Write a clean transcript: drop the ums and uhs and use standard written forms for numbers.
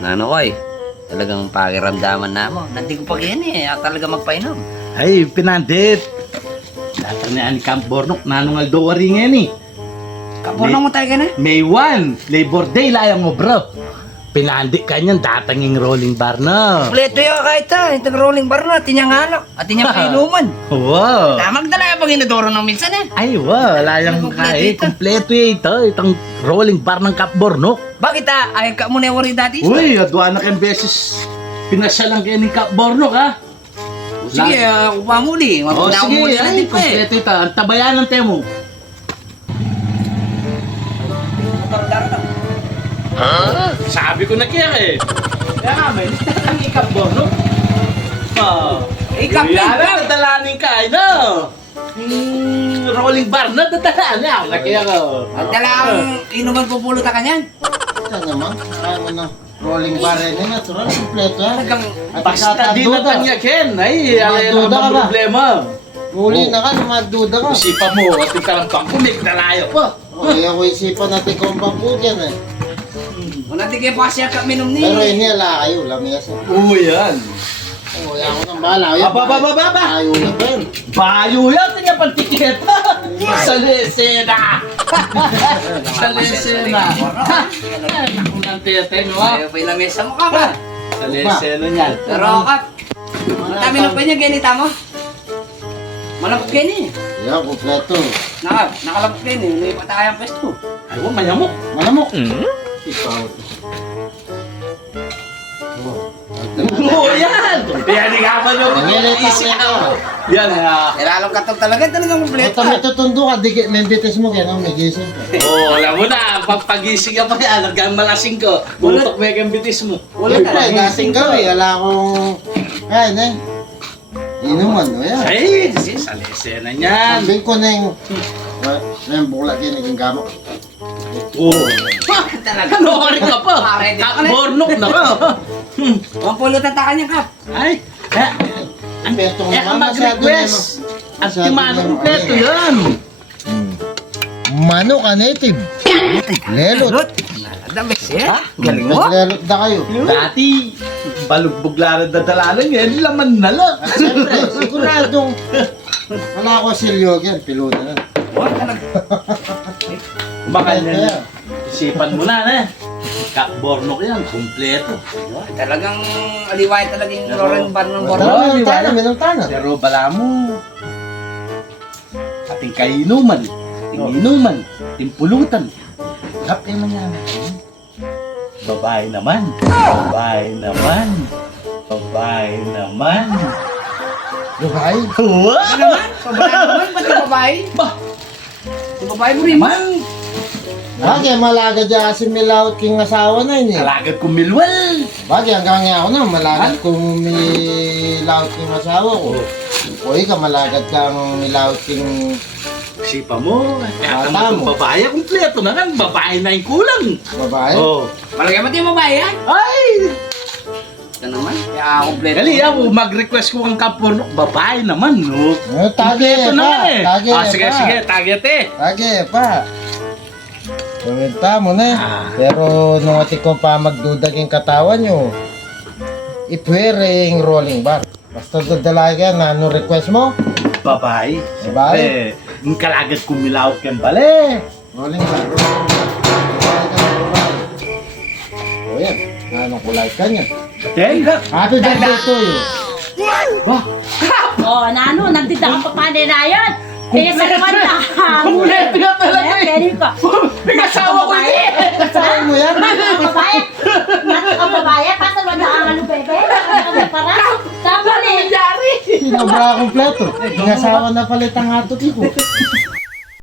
Ano ko talagang pakiramdaman na mo. Nanti ko pa yan talaga magpainom. Ay, pinandit. Data ni Ani Camp Bornok, nanungal do wari nga ni. Kapornong mo tayo ka na? May 1, Labor Day, layang mo bro. Pinandi ka niyan, datanging rolling bar na. Kompleto yung kahit itong rolling bar na, tinyang alak, at tinyang kainuman. Wow. Magdala pang inadoro ng minsan Ay, wow, layang kahit. Kompleto ito, itong rolling bar ng Camp Bornok. Bakit ayaw ka muna yung wari dati? Uy, adwa na kayong beses. Pinasya lang kayo ng Camp Bornok ha. Sige, upa muli. Oh, sige, muli ay, kompleto ito. Ang tabayan ng temo. Sabi ko na kaya Kaya nga, may lista kang Camp Bornok. Camp Bornok. Dadalanin ka, no? Rolling bar na, dadalanin ako na kaya ko. Ang dalang inuman pupulutan ka niyan. Ito naman, kaya mo na rolling bar rin na natural, kompleto yan. Talagang Basta di na tanya, Ken. Ay, alay na Magduda ka ang ba? problema. Huli na ka, magduda ka. Isipan mo, at ikaw lang pangkulik, nalayo pa. Okay, ako isipan natin kung bang po dyan eh. natin kayo pa siya minum ni. Pero ini ala kayo, lamiyas. Yan. Oh, ako nang bahala. Aba. Ayaw na ba yun? Bayo yan, tingnan pang tiketa. Sa lesena. Sa lesena. Ako nang tiyateng, Ayaw pa yung mesa mo ka ba? Sa lesena niyan. Pero kap, matami na pa niya ganita mo. Malapot gani. Yan, kompleto. Nakalapot gani. May patayang pesto. Ay, wag mayamok. Malamok. Ipaw. Oo, yan! Yan, di ka pa nyo. Yan, Ilalong katog talagang kompleto. Ito may tutundo ka, may bitis mo kaya may gising ka. Oo, alam mo na, pagising ka pa yan, hanggang malasing ko. Butok may gambitis mo. Wala pa, lasing ka eh. Wala akong... Kain eh. Inuman mo yan. Ay, sa lesena niyan. Sabihin ko na yung bulat yan, naging gamot. Oo. Talaga. Ano ka pa? Bornok na ka. Pampulutan ta kanya kap. Ay, Ang betong ang naman masyado na mag-request. At timano kompleto yan. Manok ka native. Lelot. Dami siya. Galing mo. Lelot na kayo. Dati, balugbog lang na dalalan yan, laman na lang. Siyempre, siguradong wala ko silyo yan, piluto na. Bakal na yan. Isipan mo na. Bornok yan, kompleto. Talagang aliway talaga yung roring bar ng Tara, borno. minum tayo. Pero bala mo, ating kainuman, ating inuman, ating pulutan. Kapay man yan. Babae naman. Babae naman. Babae? Wow! Babae, pati babae. Ba? Yung babae mo rin. Man! Bagay, malaga dyan kasi milawat king asawa na yun eh. Kalagad ko milwal! Bagay, hanggang nga ako na, malagad kung milawat king asawa ko. O ikaw, malagad kang milawat king Sipa mo, kaya Bata naman mo. babae, kompleto na lang, babae na yung kulang. babae. Oh. Malagay mo yung babae yan. Ay! Ito naman. Kaya kompleto. Dali ako, mag-request ko ang kapornok, babae naman, no? Tage Kompleto pa, naman eh. tage Sige, pa. sige, target eh. Tage pa. Pumita mo na eh. Pero nung ati ko pa magdudag yung katawan nyo, ipwering rolling bar. Basta dadalay ka na, ano request mo? Babae. Babae. Siyempre, yung kalagad kumilawag kang bale. Rolling bar. Dadalay ka na babae. O yan, anong kulay ka niya? Then, Happy birthday to you. ba? Oh, nano, nagdidakang pa paano na yun? Kaya sa naman na. Kompleto nga talaga eh. Pwede ko. Nag-asawa ko eh. Kasama mo yan? Babae. Ang babae, pasal wala ang ano, bebe. Ang para. Tama na eh. Sinobra kompleto. Ingasawa na palit ang hatot ko.